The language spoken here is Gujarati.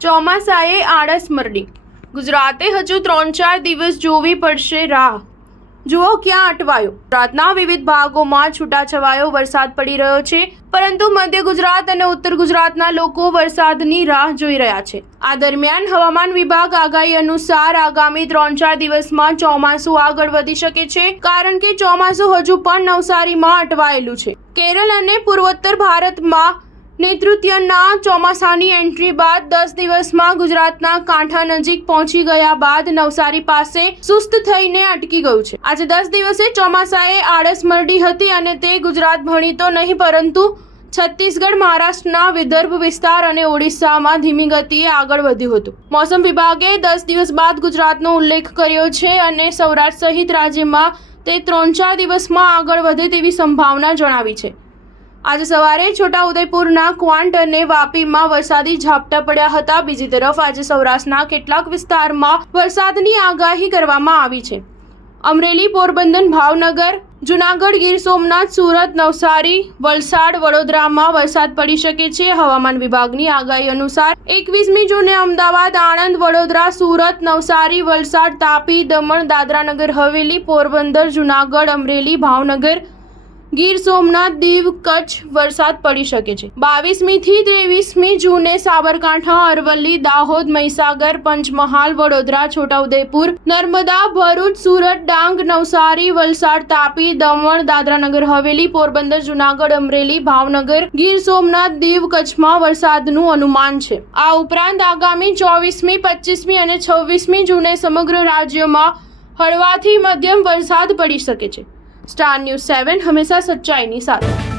ચોમાસાએ આળસ મરડી. ગુજરાતે હજુ 3-4 દિવસ જોવી પડશે રાહ. જુઓ ક્યાં અટવાયો. ગુજરાતના વિવિધ ભાગોમાં છૂટાછવાયો વરસાદ પડી રહ્યો છે, પરંતુ મધ્ય ગુજરાત અને ઉત્તર ગુજરાતના લોકો વરસાદની રાહ જોઈ રહ્યા છે. આ દરમિયાન હવામાન વિભાગ આગાહી અનુસાર આગામી 3-4 દિવસમાં ચોમાસું આગળ વધી શકે છે, કારણ કે ચોમાસું હજુ પણ નવસારીમાં અટવાયેલું છે. કેરળ અને પૂર્વોત્તર ભારતમાં નૈઋત્યના ચોમાસાની એન્ટ્રી બાદ 10 દિવસમાં ગુજરાતના કાંઠા નજીક પહોંચી ગયા બાદ નવસારી પાસે સુસ્ત થઈને અટકી ગયું છે. આજે 10 દિવસે ચોમાસાએ આળસ મરડી હતી અને તે ગુજરાત ભણી તો નહીં, પરંતુ છત્તીસગઢ, મહારાષ્ટ્રના વિદર્ભ વિસ્તાર અને ઓડિશામાં ધીમી ગતિએ આગળ વધ્યું હતું. મોસમ વિભાગે 10 દિવસ બાદ ગુજરાતનો ઉલ્લેખ કર્યો છે અને સૌરાષ્ટ્ર સહિત રાજ્યમાં તે 3-4 દિવસમાં આગળ વધે તેવી સંભાવના જણાવી છે. આજે સવારે છોટાઉદેપુરના ક્વાંટ અને વાપીમાં વરસાદી ઝાપટા પડ્યા હતા. બીજી તરફ આજે સૌરાષ્ટ્રના કેટલાક વિસ્તારમાં વરસાદની આગાહી કરવામાં આવી છે. અમરેલી, પોરબંદર, ભાવનગર, જૂનાગઢ, ગીર સોમનાથ, સુરત, નવસારી, વલસાડ, વડોદરામાં વરસાદ પડી શકે છે. હવામાન વિભાગની આગાહી અનુસાર 21મી જૂને અમદાવાદ, આણંદ, વડોદરા, સુરત, નવસારી, વલસાડ, તાપી, દમણ, દાદરા નગર હવેલી, પોરબંદર, જૂનાગઢ, અમરેલી, ભાવનગર, ગીર સોમનાથ, દીવ, કચ્છ વરસાદ પડી શકે છે. 22મી થી 23મી જૂને સાબરકાંઠા, અરવલ્લી, દાહોદ, મહીસાગર, પંચમહાલ, વડોદરા, છોટાઉદેપુર, નર્મદા, ભરૂચ, સુરત, ડાંગ, નવસારી, વલસાડ, તાપી, દમણ, દાદરા નગર હવેલી, પોરબંદર, જૂનાગઢ, અમરેલી, ભાવનગર, ગીર સોમનાથ, દીવ, કચ્છમાં વરસાદનું અનુમાન છે. આ ઉપરાંત આગામી 24મી, 25મી અને 26મી જૂને સમગ્ર રાજ્યમાં હળવાથી મધ્યમ વરસાદ પડી શકે છે. સ્ટાર ન્યૂઝ 7 હંમેશા સચ્ચાઈની સાથે.